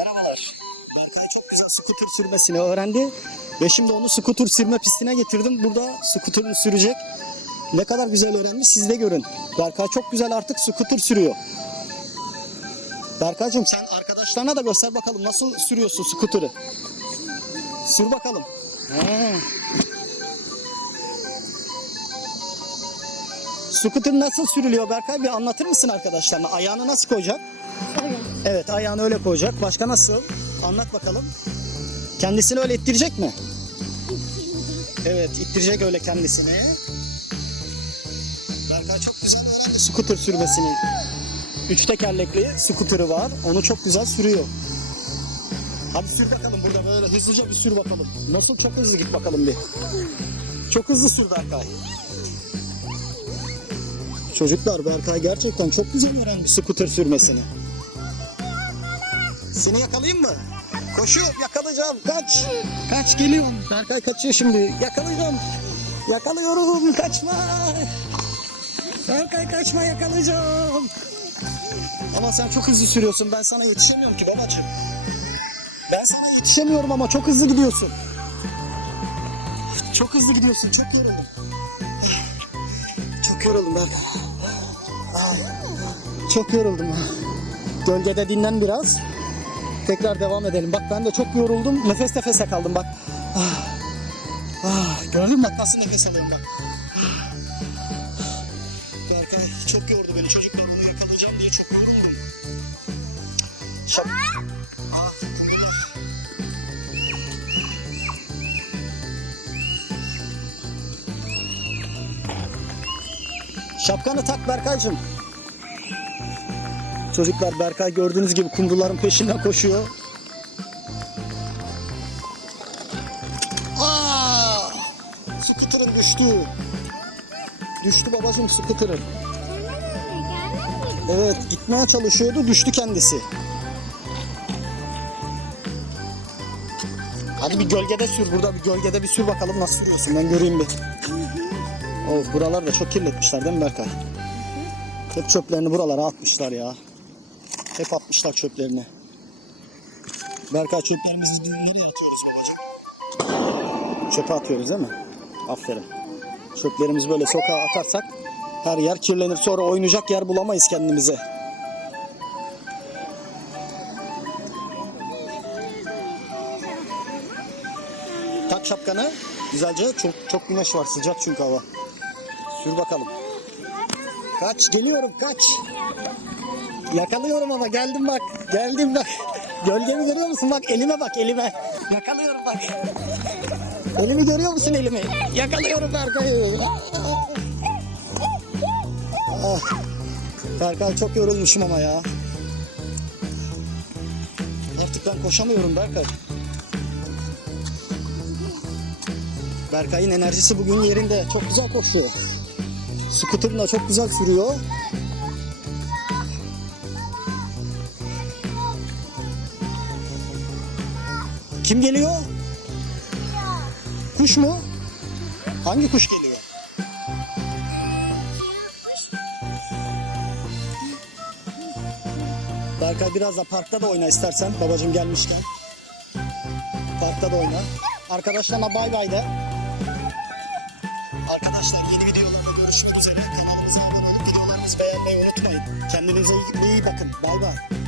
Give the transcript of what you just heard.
Merhabalar. Berkay çok güzel skuter sürmesini öğrendi. Ve şimdi onu skuter sürme pistine getirdim. Burada skuterını sürecek. Ne kadar güzel öğrenmiş siz de görün. Berkay çok güzel artık skuter sürüyor. Berkaycığım sen arkadaşlarına da göster bakalım nasıl sürüyorsun skuteri. Sür bakalım. He. Skuter nasıl sürülüyor Berkay bir anlatır mısın arkadaşlarına? Ayağını nasıl koyacak? Evet ayağını öyle koyacak. Başka nasıl? Anlat bakalım. Kendisini öyle ittirecek mi? Evet ittirecek öyle kendisini. Berkay çok güzel öğrendi skuter sürmesini. Üç tekerlekli skuteri var. Onu çok güzel sürüyor. Hadi sür bakalım burada böyle hızlıca bir sür bakalım. Nasıl çok hızlı git bakalım bir. Çok hızlı sür Berkay. Çocuklar Berkay gerçekten çok güzel öğrendi skuter sürmesini. Seni yakalayayım mı? Koşuyorum yakalayacağım kaç. Kaç geliyorum. Berkay kaçıyor şimdi yakalayacağım. Yakalıyorum kaçma. Berkay kaçma yakalayacağım. Ama sen çok hızlı sürüyorsun ben sana yetişemiyorum ki babacığım. Ben sana yetişemiyorum ama çok hızlı gidiyorsun. Çok hızlı gidiyorsun çok yoruldum. Çok yoruldum. Ay, Çok yoruldum. Gölgede dinlen biraz. Tekrar devam edelim. Bak ben de çok yoruldum. Nefes nefese kaldım bak. Ah. Ah. Gördün mü bak nasıl nefes alıyorum bak. Ah. Berkay çok yordu beni. Çocuklar yakalayacağım diye çok yoruldum. Şap. Ah. Şapkanı tak Berkaycığım. Çocuklar Berkay gördüğünüz gibi kumruların peşinden koşuyor. Aa! Skuterın düştü. Düştü babacığım skuterın. Evet gitmeye çalışıyordu düştü kendisi. Hadi bir gölgede sür burada bir gölgede bir sür bakalım nasıl sürüyorsun ben göreyim bir. Of buralar da çok kirletmişler değil mi Berkay? Hep çöplerini buralara atmışlar ya. Hep atmışlar çöplerini. Berkay çöplerimizi nereye atıyoruz babacığım? Çöpe atıyoruz değil mi? Aferin. Çöplerimizi böyle sokağa atarsak her yer kirlenir. Sonra oynayacak yer bulamayız kendimize. Tak şapkanı. Güzelce çok çok güneş var sıcak çünkü hava. Sür bakalım. Kaç geliyorum kaç. Yakalıyorum ama geldim bak. Geldim bak. Gölgemi görüyor musun? Bak elime bak elime. Yakalıyorum bak. Elimi görüyor musun elimi? Yakalıyorum Berkay'ı. Ah. Berkay çok yorulmuşum ama ya. Artık ben koşamıyorum Berkay. Berkay'ın enerjisi bugün yerinde. Çok güzel koşuyor. Skuterını da çok güzel sürüyor. Kim geliyor? Kuş mu? Hangi kuş geliyor? Berkay biraz da parkta da oyna istersen babacım gelmişken. Parkta da oyna. Arkadaşlarına bay bay de. Arkadaşlar yeni videolarda görüşmek üzere. Kanalımıza abone olup videolarımızı beğenmeyi unutmayın. Kendinize iyi, iyi bakın. Bay bay.